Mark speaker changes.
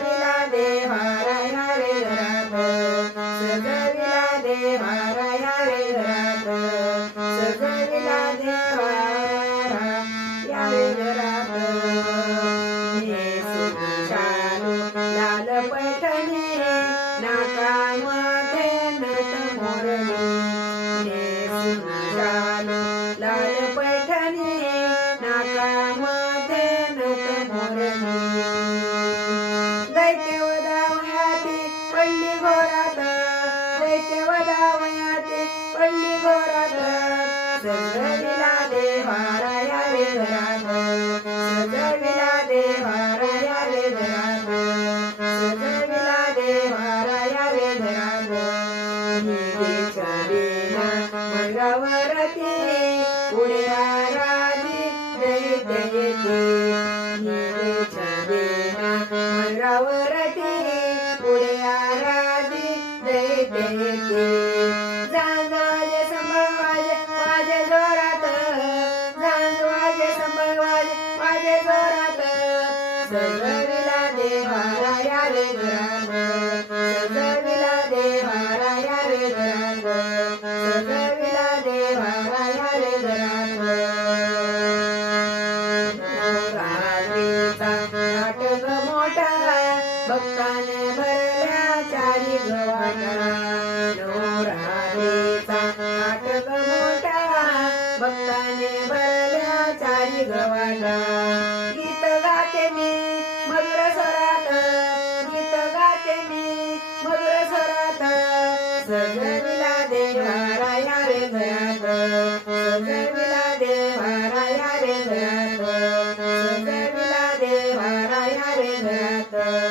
Speaker 1: सजविला देवारा या रे घरात. सजविला या घरात. सजविला घरात. हे सुशालू लाल पैठणी नाकामध्ये नथ मोरणी हे सुशालू लाल पडली घोरात सजविला देवारा या घरात सजविला देवारा या घरात सजविला देवारा या घरात मंगावरती पुढे आराधी. दैत्य मंगावरती पुढे आराधी. दैत्य सजविला देवारा या रे घरात सजविला देवारा या रे घरात सजविला देवारा या रे घरात रात्रीचा नाटक मोठा भक्ताने भरल्या चारी गवाटा नवरात्रीचा नाटक गाते मी मधुर स्वरात गीत गाते मी मधुर स्वरात. सजविला देवा रे जयात सजविला देवा रे जयात सजविला देवा रे जयात